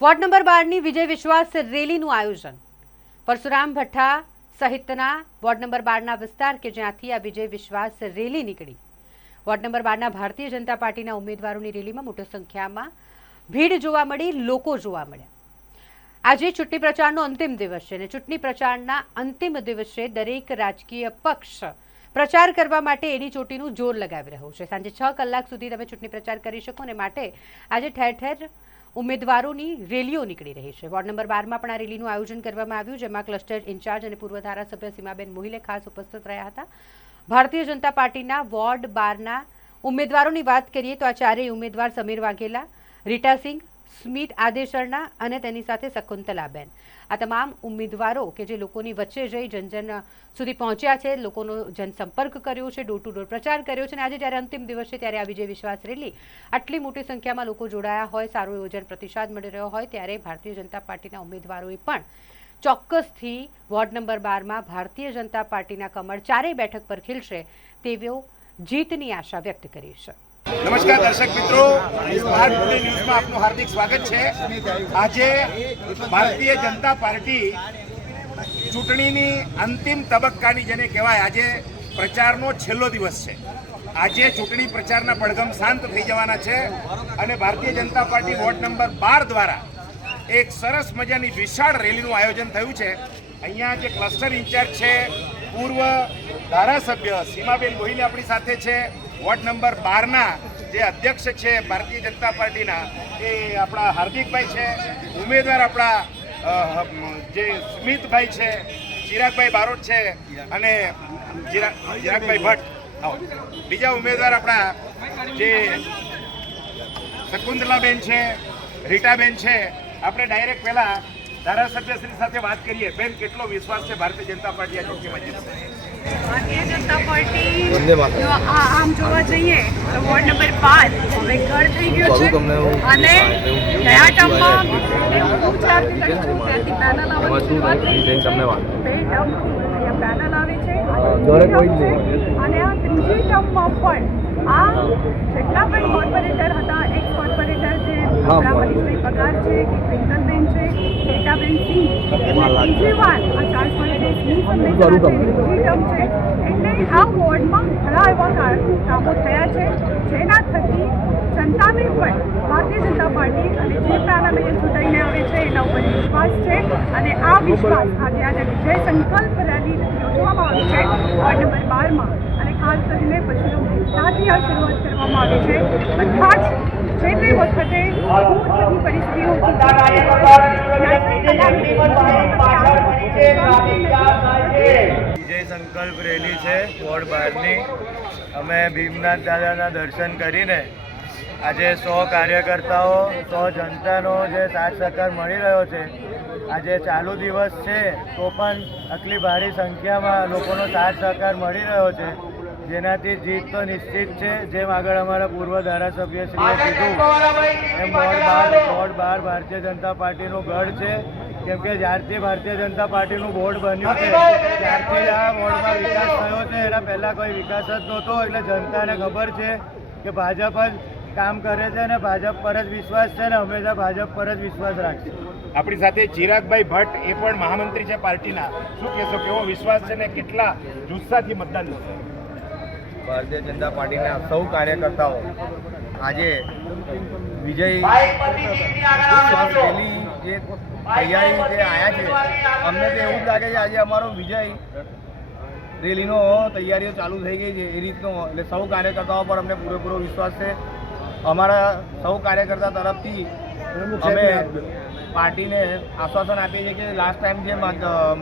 Ward number 12ની વિજય વિશ્વાસ રેલીનું આયોજન પરશુરામ ભઠ્ઠા સહિતના વોર્ડ નંબર 12ના વિસ્તાર કે જ્યાંથી આ વિજય વિશ્વાસ રેલી નીકળી। વોર્ડ નંબર 12ના ભારતીય જનતા પાર્ટીના ઉમેદવારોની રેલીમાં મોટી સંખ્યામાં ભીડ જોવા મળી, લોકો જોવા મળ્યા। આજે ચૂંટણી પ્રચારનો અંતિમ દિવસ છે અને ચૂંટણી પ્રચારના અંતિમ દિવસે દરેક રાજકીય પક્ષ પ્રચાર કરવા માટે એડી ચોટીનું જોર લગાવી રહ્યું છે। સાંજે 6 કલાક સુધી તમે ચૂંટણી પ્રચાર કરી શકો અને માટે આજે ઠેર ઠેર ઉમેદવારોની રેલીઓ નીકળી રહી છે। વોર્ડ નંબર 12માં પણ આ રેલીનું આયોજન કરવામાં આવ્યું, જેમાં ક્લસ્ટર ઇન્ચાર્જ અને પૂર્વ ધારાસભ્ય સીમાબેન મોહિલે ખાસ ઉપસ્થિત રહ્યા હતા। ભારતીય જનતા પાર્ટીના વોર્ડ 12ના ઉમેદવારોની વાત કરીએ તો આ ચારેય ઉમેદવાર સમીર વાઘેલા, રીટા સિંહ, સ્મિત આદેશરના અને તેની સાથે શકુંતલાબેન, આ તમામ ઉમેદવારો કે જે લોકોની વચ્ચે જઈ જન સુધી પહોંચ્યા છે, લોકોનો જનસંપર્ક કર્યો છે, ડોર ટુ ડોર પ્રચાર કર્યો છે અને આજે જ્યારે અંતિમ દિવસ છે ત્યારે આ વિજય વિશ્વાસ રેલી આટલી મોટી સંખ્યામાં લોકો જોડાયા હોય, સારો એવો જનપ્રતિસાદ મળી રહ્યો હોય ત્યારે ભારતીય જનતા પાર્ટીના ઉમેદવારોએ પણ ચોક્કસથી વોર્ડ નંબર 12માં ભારતીય જનતા પાર્ટીના કમળ ચારેય બેઠક પર ખીલશે તેવો જીતની આશા વ્યક્ત કરી છે। નમસ્કાર દર્શક મિત્રો, સ્માર્ટ ટુડે ન્યૂઝમાં આપનું હાર્દિક સ્વાગત છે। આજે ભારતીય જનતા પાર્ટી ચૂંટણીની અંતિમ તબક્કાની જેને કહેવાય, આજે પ્રચારનો છેલ્લો દિવસ છે। આજે ચૂંટણી પ્રચારના પડઘમ શાંત થઈ જવાના છે અને Bharatiya Janata party ward number 12 દ્વારા એક સરસ મજાની વિશાળ રેલીનું આયોજન થયું છે। અહીંયા જે ક્લસ્ટર ઇન્ચાર્જ છે, પૂર્વ ધારાસભ્ય સીમાબેન મોહિલે આપણી સાથે છે, વોર્ડ નંબર 12ના જે અધ્યક્ષ છે ભારતીય જનતા પાર્ટીના એ આપણા હાર્દિકભાઈ છે, ઉમેદવાર આપણા જે સ્મિતભાઈ છે, ચિરાગભાઈ બારોટ છે અને ચિરાગભાઈ ભટ્ટ, બીજા ઉમેદવાર આપણા જે શકુંતલાબેન છે, રીટાબેન છે। આપણે ડાયરેક્ટ પહેલા ધારાસભ્યશ્રી સાથે વાત કરીએ। બેન, કેટલો વિશ્વાસ છે ભારતીય જનતા પાર્ટી આ ચૂંટણીમાં જીતશે? ભારતીય જનતા પાર્ટી આમ જોવા જઈએ તો વોર્ડ નંબર 12 હવે ઘર થઈ ગયું છે અને ગયા ટર્મમાં ખૂબ ચાલતી કરી છું ત્યાંથી પેનલ આવવાની શરૂઆત થઈ બે ટર્મ પેનલ આવે છે અને આ ત્રીજી ટર્મમાં પણ આ જેટલા પણ કોર્પોરેટર હતા, એક્સ કોર્પોરેટર જે મનીષભાઈ પગાર છે કે ટ્વિંકલબેન છે, રીટાબેન સિંહ, એમને ત્રીજી વાર આ ચાર્જ કોર્પોરેટરની ત્રીજી ટર્મ છે એટલે આ વોર્ડમાં ઘણા એવા કામો થયા છે જેના થકી જનતાને પણ ભારતીય જનતા પાર્ટી અને જે પેનલ ચૂંટાઈને આવે છે એના ઉપર વિશ્વાસ છે અને આ વિશ્વાસ આજે વિજય સંકલ્પ રેલી યોજવામાં આવી છે વોર્ડ નંબર 12માં અને ખાસ કરીને પશુનો ત્યાંથી આ શરૂઆત કરવામાં આવી છે। બધા જ જે તે વખતે પૂરની પરિસ્થિતિઓ વિજય સંકલ્પ રેલી છે વોર્ડ 12ની। અમે ભીમનાથ દાદાના દર્શન કરીને આજે 100 કાર્યકર્તાઓ, 100 જનતાનો જે સાથ સહકાર મળી રહ્યો છે। આજે ચાલુ દિવસ છે તો પણ આટલી ભારી સંખ્યામાં લોકોનો સાથ સહકાર મળી રહ્યો છે, જેનાથી જીત તો નિશ્ચિત છે। જેમ આગળ અમારા પૂર્વ ધારાસભ્યશ્રીએ કીધું એમ વોર્ડ 12 ભારતીય જનતા પાર્ટીનું ગઢ છે, કેમ કે જ્યારથી ભારતીય જનતા પાર્ટીનું બોર્ડ બન્યું છે ત્યારથી આ વોર્ડમાં વિકાસ થયો છે। એના પહેલાં કોઈ વિકાસ જ નહોતો, એટલે જનતાને ખબર છે કે ભાજપ જ કામ કરે છે અને ભાજપ પર જ વિશ્વાસ છે અને હંમેશા ભાજપ પર જ વિશ્વાસ રાખશે। આપણી સાથે ચિરાગભાઈ ભટ્ટ, એ પણ મહામંત્રી છે પાર્ટીના। શું કહેશો, કેવો વિશ્વાસ છે ને કેટલા જુસ્સાથી મતદાન થશે? ભારતીય જનતા પાર્ટીના સૌ કાર્યકર્તાઓ આજે વિજય વિશ્વાસ રેલી જે તૈયારી જે આવ્યા છે, અમને તો એવું જ લાગે છે આજે અમારો વિજય રેલીનો તૈયારીઓ ચાલુ થઈ ગઈ છે એ રીતનો, એટલે સૌ કાર્યકર્તાઓ પર અમને પૂરેપૂરો વિશ્વાસ છે। અમારા સૌ કાર્યકર્તા તરફથી અમે પાર્ટીને આશ્વાસન આપીએ છીએ કે લાસ્ટ ટાઈમ જે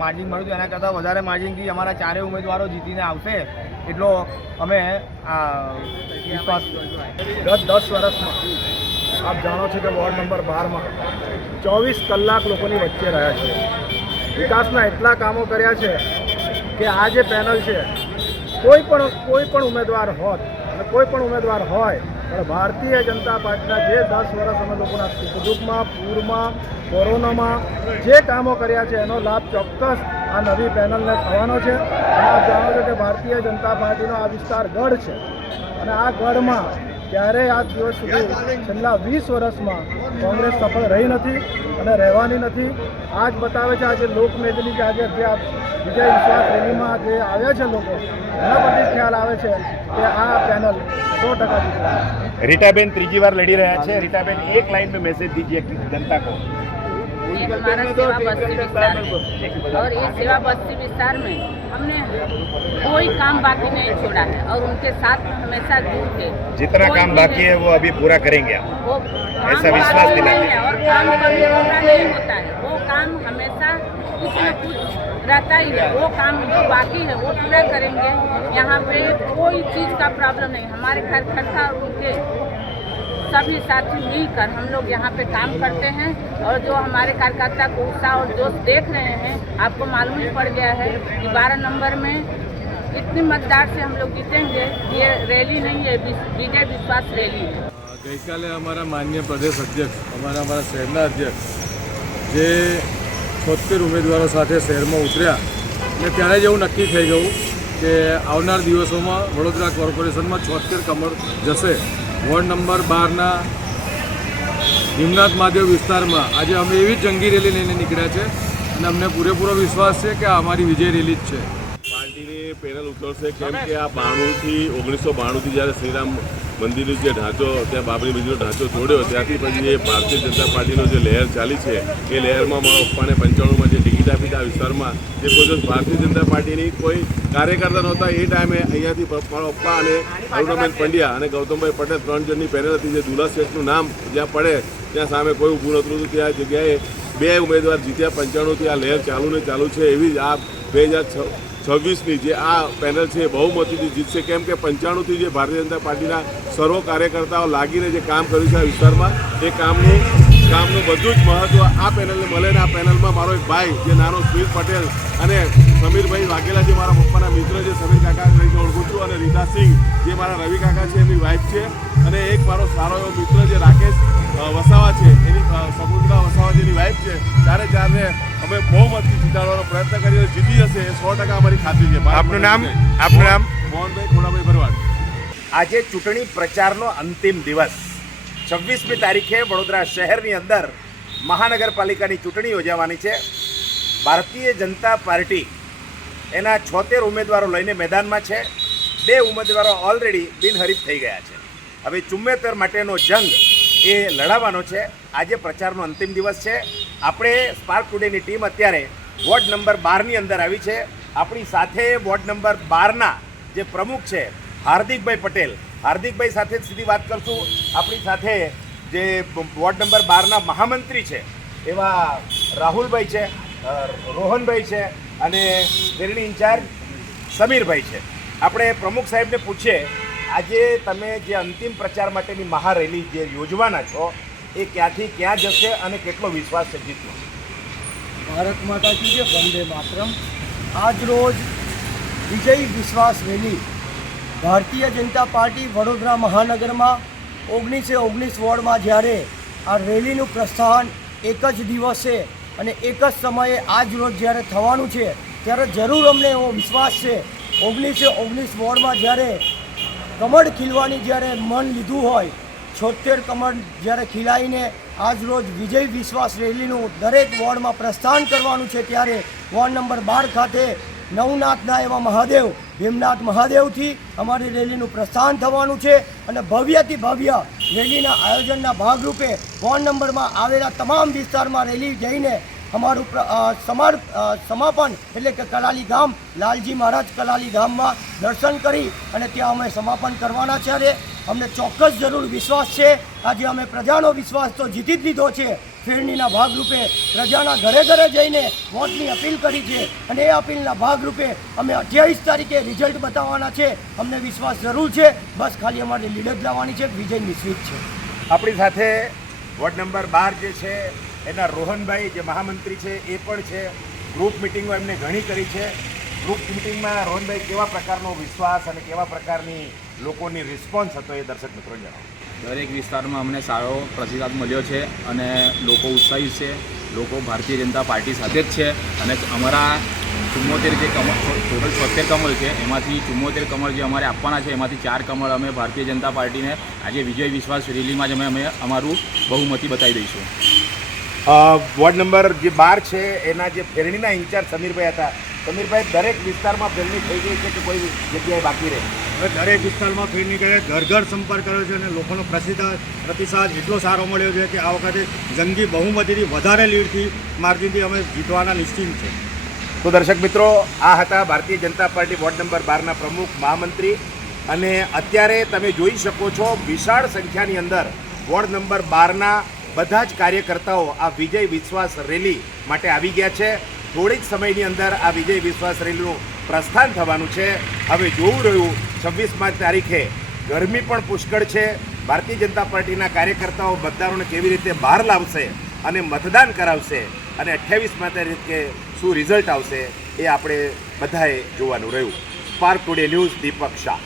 માર્જિન મળ્યું હતું એના કરતાં વધારે માર્જિનથી અમારા ચારેય ઉમેદવારો જીતીને આવશે એટલો અમે આ વિશ્વાસ। ગત 10 વર્ષમાં આપ જાણો છો કે વોર્ડ નંબર 12માં 24 કલાક લોકોની વચ્ચે રહ્યા છે, વિકાસના એટલા કામો કર્યા છે કે આ જે પેનલ છે કોઈ પણ ઉમેદવાર હોત અને કોઈ પણ ઉમેદવાર હોય પણ ભારતીય જનતા પાર્ટીના જે 10 વર્ષ અમે લોકોના સુખ-દુઃખમાં, પૂરમાં, કોરોનામાં જે કામો કર્યા છે એનો લાભ ચોક્કસ આ નવી પેનલને થવાનો છે। અને આપ જાણો છો કે ભારતીય જનતા પાર્ટીનો આ વિસ્તાર ગઢ છે અને આ ગઢમાં ક્યારેય આજ દિવસ સુધી છેલ્લા 20 વર્ષમાં કોંગ્રેસ સફળ રહી નથી અને રહેવાની નથી. આજ બતાવે છે આજે લોકમેદની કે આજે જે વિજય વિશ્વાસ રેલીમાં જે આવ્યા છે લોકો એના પરથી ખ્યાલ આવે છે કે આ પેનલ 100% જીતશે. રીટાબેન ત્રીજી વાર लड़ी રહ્યા છે. રીટાબેन एक लाइन में मैसेज दीजिए जनता को. ये हमारा सेवा बस्ती विस्तार है और ये सेवा बस्ती विस्तार में हमने कोई काम बाकी नहीं छोड़ा है और उनके साथ हमेशा जुड़ के जितना काम बाकी है वो अभी पूरा करेंगे आप. वो ऐसा विश्वास दिलाते हैं. और काम कभी पूरा नहीं होता है. वो काम हमेशा कुछ न कुछ रहता ही है. वो काम जो बाकी है वो पूरा करेंगे. यहाँ पे कोई चीज़ का प्रॉब्लम नहीं. हमारे घर खर्चा और उनके सभी साथी मिलकर हम लोग यहाँ पे काम करते हैं और जो हमारे कार्यकर्ता को उत्साह और जोश देख रहे हैं, आपको मालूम ही पड़ गया है कि 12 नंबर में इतनी मतदार से हम लोग जीतेंगे. ये रैली नहीं है, विजय विश्वास रैली है. ગઈકાલે અમારા માન્ય પ્રદેશ અધ્યક્ષ અમારા શહેરના અધ્યક્ષ જે 76 ઉમેદવારો સાથે શહેરમાં ઉતર્યા અને ત્યારે જ એવું નક્કી થઈ ગયું કે આવનાર દિવસોમાં વડોદરા કોર્પોરેશનમાં 76 કમળ જશે. વોર્ડ નંબર 12ના ભીમનાથ મહાદેવ વિસ્તારમાં આજે અમે એવી જંગી રેલી લઈને નીકળ્યા છે અને અમને પૂરેપૂરો વિશ્વાસ છે કે આ અમારી વિજય રેલી જ છે. પાર્ટીની પેનલ ઉતરશે કેમ કે આ 1992થી જ્યારે શ્રીરામ મંદિરનો જે ઢાંચો ત્યાં બાબરી મસ્જિદનો ઢાંચો તોડ્યો ત્યાંથી પછી એ ભારતીય જનતા પાર્ટીનો જે લહેર ચાલી છે એ લહેરમાં મારા પપ્પાને 95માં જે ટિકિટ આપી હતા આ વિસ્તારમાં જે કોઈ દિવસ ભારતીય જનતા પાર્ટીની કોઈ કાર્યકર્તા નહોતા એ ટાઈમે અહીંયાથી મારા પપ્પા અને અરુણાબેન પંડ્યા અને ગૌતમભાઈ પટેલ 3 જણની પેનલ હતી. જે દુલા શેઠનું નામ જ્યાં પડે ત્યાં સામે કોઈ ઊભું નહોતું. ત્યાં જગ્યાએ 2 ઉમેદવાર જીત્યા. 95થી આ લહેર ચાલુ છે. એવી જ આ 2026ની જે આ પેનલ છે બહુમતીથી જીતશે કેમ કે 95થી જે ભારતીય જનતા પાર્ટીના સર્વ કાર્યકર્તાઓ લાગીને જે કામ કર્યું છે આ વિસ્તારમાં એ કામનું બધું જ મહત્ત્વ આ પેનલને મળે ને આ પેનલમાં મારો એક ભાઈ જે નાનો સુમિત પટેલ અને સમીરભાઈ વાઘેલા જે મારા પપ્પાના મિત્ર છે સમીર કાકા તરીકે ઓળખું છું અને રીતા સિંહ જે મારા રવિ કાકા છે એમની વાઇફ છે અને એક મારો સારો એવો મિત્ર જે રાકેશ વસાવા છે એની સમુદ્રા વસાવા જેની વાઇફ છે. ચારે અમે બહુમતથી જીતાડવાનો પ્રયત્ન કરીને જીતી જશે એ 100% અમારી ખાતરી છે. આપનું નામ? મોહનભાઈ ખોડાભાઈ ભરવાડ. આજે ચૂંટણી પ્રચારનો અંતિમ દિવસ 26મી તારીખે વડોદરા શહેરની અંદર મહાનગરપાલિકાની ચૂંટણી યોજાવાની છે. ભારતીય જનતા પાર્ટી એના 76 ઉમેદવારો લઈને મેદાનમાં છે. 2 ઉમેદવારો ઓલરેડી બિનહરીફ થઈ ગયા છે. હવે 74 માટેનો જંગ એ લડાવવાનો છે. આજે પ્રચારનો અંતિમ દિવસ છે. આપણે સ્પાર્ક ટુડેની ટીમ અત્યારે વોર્ડ નંબર 12ની અંદર આવી છે. આપણી સાથે વોર્ડ નંબર 12ના જે પ્રમુખ છે હાર્દિકભાઈ પટેલ. હાર્દિકભાઈ સાથે જ સીધી વાત કરશું. આપણી સાથે જે વોર્ડ નંબર 12ના મહામંત્રી છે એવા રાહુલભાઈ છે, રોહનભાઈ છે અને શેરણી ઇન્ચાર્જ સમીરભાઈ છે. આપણે પ્રમુખ સાહેબને પૂછીએ આજે તમે જે અંતિમ પ્રચાર માટેની મહારેલી જે યોજવાના છો એ ક્યાંથી ક્યાં જશે અને કેટલો વિશ્વાસ છે જીતનો? ભારત માતા કી જય, વંદે માતરમ. આજ રોજ વિજય વિશ્વાસ રેલી ભારતીય જનતા પાર્ટી વડોદરા મહાનગરમાં 19 વોર્ડમાં જ્યારે આ રેલીનું પ્રસ્થાન એક જ દિવસે અને એક જ સમયે આજ રોજ જ્યારે થવાનું છે ત્યારે જરૂર અમને એવો વિશ્વાસ છે 19 વોર્ડમાં જ્યારે કમળ ખીલવાની જ્યારે મન લીધું હોય 76 કમળ જ્યારે ખીલાઈને આજ રોજ વિજય વિશ્વાસ રેલીનું દરેક વોર્ડમાં પ્રસ્થાન કરવાનું છે ત્યારે વોર્ડ નંબર 12 ખાતે નવનાથના એવા મહાદેવ ભીમનાથ મહાદેવથી અમારી રેલીનું પ્રસ્થાન થવાનું છે અને ભવ્યથી ભવ્ય રેલીના આયોજનના ભાગરૂપે વોર્ડ નંબરમાં આવેલા તમામ વિસ્તારમાં રેલી જઈને અમારું સમાપન એટલે કે કલાલી ગામ લાલજી મહારાજ કલાલી ગામમાં દર્શન કરી અને ત્યાં અમે સમાપન કરવાના છે. અને અમને ચોક્કસ જરૂર વિશ્વાસ છે આજે અમે પ્રજાનો વિશ્વાસ તો જીતી જ લીધો છે. ફેરણીના ભાગરૂપે પ્રજાના ઘરે ઘરે જઈને વોટની અપીલ કરી છે અને એ અપીલના ભાગરૂપે અમે 28 તારીખે રિઝલ્ટ બતાવવાના છે. અમને વિશ્વાસ જરૂર છે, બસ ખાલી અમારી લીડ જ લાવવાની છે. વિજય નિશ્ચિત છે. આપણી સાથે વોર્ડ નંબર 12 જે છે એના રોહનભાઈ જે મહામંત્રી છે એ પણ છે. ગ્રુપ મિટિંગો એમને ઘણી કરી છે. ગ્રુપ મિટિંગમાં રોહનભાઈ કેવા પ્રકારનો વિશ્વાસ અને કેવા પ્રકારની લોકોની રિસ્પોન્સ હતો એ દર્શક મિત્રોને જણાવો. દરેક વિસ્તારમાં અમને સારો પ્રતિસાદ મળ્યો છે અને લોકો ઉત્સાહિત છે. લોકો ભારતીય જનતા પાર્ટી સાથે જ છે અને અમારા 74 જે કમળ ટોટલ 76 કમળ છે એમાંથી 74 કમળ જે અમારે આપવાના છે એમાંથી 4 કમળ અમે ભારતીય જનતા પાર્ટીને આજે વિજય વિશ્વાસ રેલીમાં જ અમે અમારું બહુમતી બતાવી દઈશું. વોર્ડ નંબર જે 12 છે એના જે ફેરણીના ઇન્ચાર્જ સમીરભાઈ હતા. સમીરભાઈ, દરેક વિસ્તારમાં ફેરણી થઈ ગઈ છે કે કોઈ જગ્યાએ બાકી રહે? હવે દરેક વિસ્તારમાં ફેરણી કરે, ઘર ઘર સંપર્ક કર્યો છે અને લોકોનો પ્રતિસાદ એટલો સારો મળ્યો છે કે આ વખતે જંગી બહુમતીથી વધારે લીડથી માર્જિનથી અમે જીતવાના નિશ્ચિત છે. તો દર્શક મિત્રો, આ હતા Bharatiya Janata party ward number 12ના પ્રમુખ મહામંત્રી. અને અત્યારે તમે જોઈ શકો છો વિશાળ સંખ્યાની અંદર વોર્ડ નંબર 12ના બધા જ કાર્યકર્તાઓ આ વિજય વિશ્વાસ રેલી માટે આવી ગયા છે. થોડી જ સમયની અંદર આ વિજય વિશ્વાસ રેલીનું પ્રસ્થાન થવાનું છે. હવે જોવું રહ્યું 26મી તારીખે ગરમી પણ પુષ્કળ છે. ભારતીય જનતા પાર્ટીના કાર્યકર્તાઓ મતદારોને કેવી રીતે બહાર લાવશે અને મતદાન કરાવશે અને 28મી તારીખે શું રિઝલ્ટ આવશે એ આપણે બધાએ જોવાનું રહ્યું. સ્પાર્ક ટુડે ન્યૂઝ, દીપક શાહ.